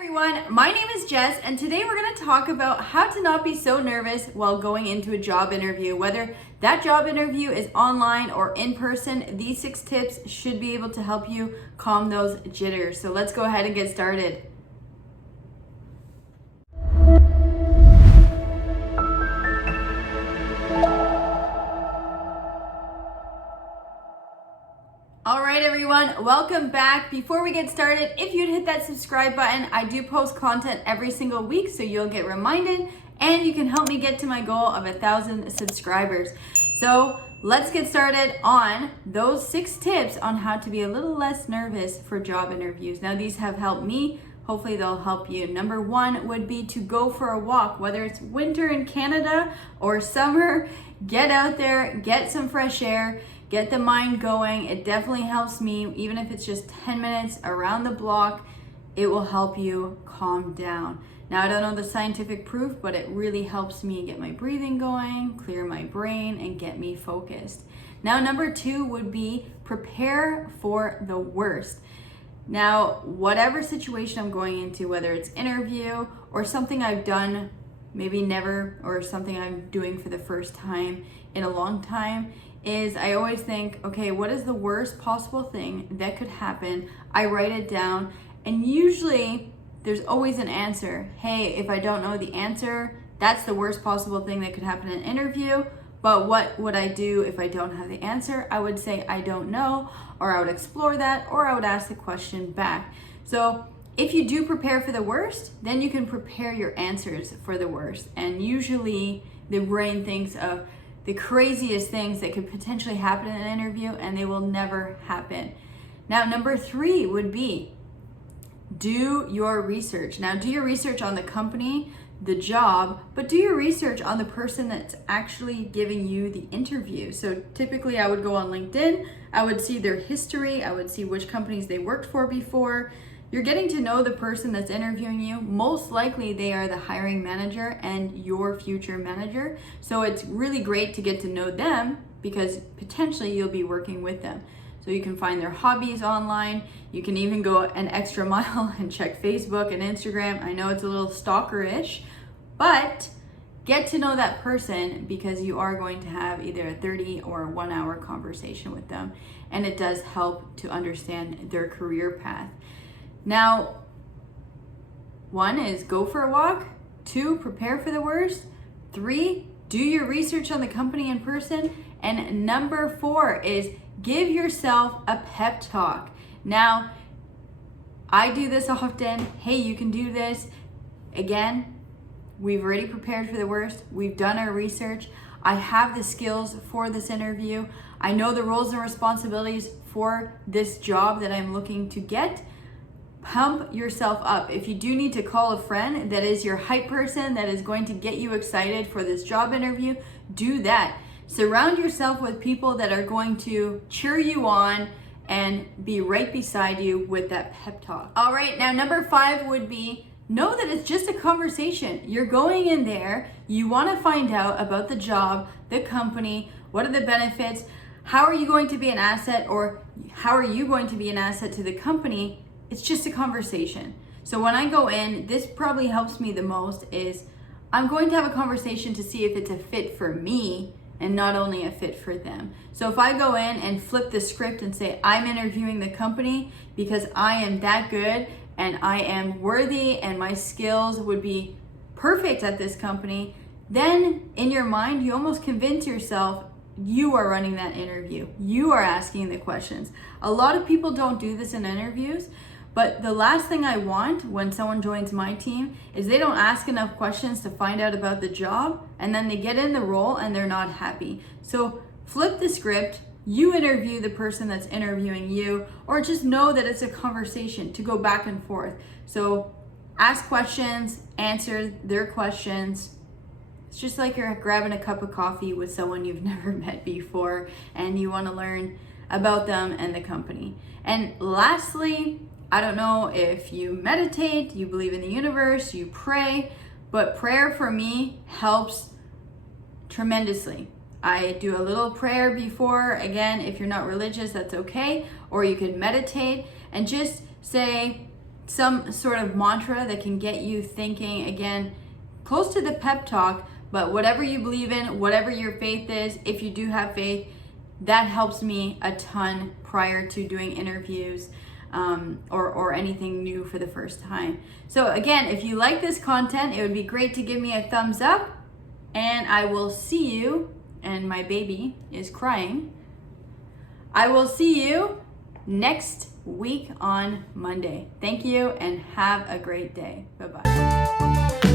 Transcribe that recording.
Everyone, my name is Jess, and today we're going to talk about how to not be so nervous while going into a job interview. Whether that job interview is online or in person, these 6 tips should be able to help you calm those jitters. So let's go ahead and get started. All right, everyone, welcome back. Before we get started, if you'd hit that subscribe button, I do post content every single week, so you'll get reminded and you can help me get to my goal of 1,000 subscribers. So let's get started on those 6 tips on how to be a little less nervous for job interviews. Now, these have helped me. Hopefully they'll help you. Number 1 would be to go for a walk. Whether it's winter in Canada or summer, get out there, get some fresh air. Get the mind going. It definitely helps me. Even if it's just 10 minutes around the block, it will help you calm down. Now, I don't know the scientific proof, but it really helps me get my breathing going, clear my brain, and get me focused. Now, number 2 would be prepare for the worst. Now, whatever situation I'm going into, whether it's interview or something I've done maybe never, or something I'm doing for the first time in a long time, is I always think, okay, what is the worst possible thing that could happen? I write it down, and usually there's always an answer. Hey, if I don't know the answer, that's the worst possible thing that could happen in an interview. But what would I do if I don't have the answer? I would say I don't know, or I would explore that, or I would ask the question back. So if you do prepare for the worst, then you can prepare your answers for the worst. And usually the brain thinks of the craziest things that could potentially happen in an interview, and they will never happen. Now, number 3 would be do your research. Now, do your research on the company, the job, but do your research on the person that's actually giving you the interview. So typically I would go on LinkedIn, I would see their history, I would see which companies they worked for before. You're getting to know the person that's interviewing you. Most likely they are the hiring manager and your future manager. So it's really great to get to know them because potentially you'll be working with them. So you can find their hobbies online. You can even go an extra mile and check Facebook and Instagram. I know it's a little stalker-ish, but get to know that person because you are going to have either a 30 or a 1-hour conversation with them. And it does help to understand their career path. Now, 1 is go for a walk. 2, prepare for the worst. 3, do your research on the company in person. And number 4 is give yourself a pep talk. Now, I do this often. Hey, you can do this. Again, we've already prepared for the worst. We've done our research. I have the skills for this interview. I know the roles and responsibilities for this job that I'm looking to get. Pump yourself up. If you do need to call a friend that is your hype person that is going to get you excited for this job interview, do that. Surround yourself with people that are going to cheer you on and be right beside you with that pep talk. All right, now number 5 would be know that it's just a conversation. You're going in there, you want to find out about the job, the company, what are the benefits, how are you going to be an asset, or how are you going to be an asset to the company. It's just a conversation. So when I go in, this probably helps me the most is I'm going to have a conversation to see if it's a fit for me and not only a fit for them. So if I go in and flip the script and say, I'm interviewing the company because I am that good and I am worthy and my skills would be perfect at this company, then in your mind, you almost convince yourself you are running that interview. You are asking the questions. A lot of people don't do this in interviews. But the last thing I want when someone joins my team is they don't ask enough questions to find out about the job, and then they get in the role and they're not happy. So flip the script, you interview the person that's interviewing you, or just know that it's a conversation to go back and forth. So ask questions, answer their questions. It's just like you're grabbing a cup of coffee with someone you've never met before and you want to learn about them and the company. And lastly, I don't know if you meditate, you believe in the universe, you pray, but prayer for me helps tremendously. I do a little prayer before. Again, if you're not religious, that's okay. Or you could meditate and just say, some sort of mantra that can get you thinking again, close to the pep talk, but whatever you believe in, whatever your faith is, if you do have faith, that helps me a ton prior to doing interviews or anything new for the first time. So again, if you like this content, it would be great to give me a thumbs up, and I will see you, and my baby is crying. I will see you next week on Monday. Thank you and have a great day. Bye-bye.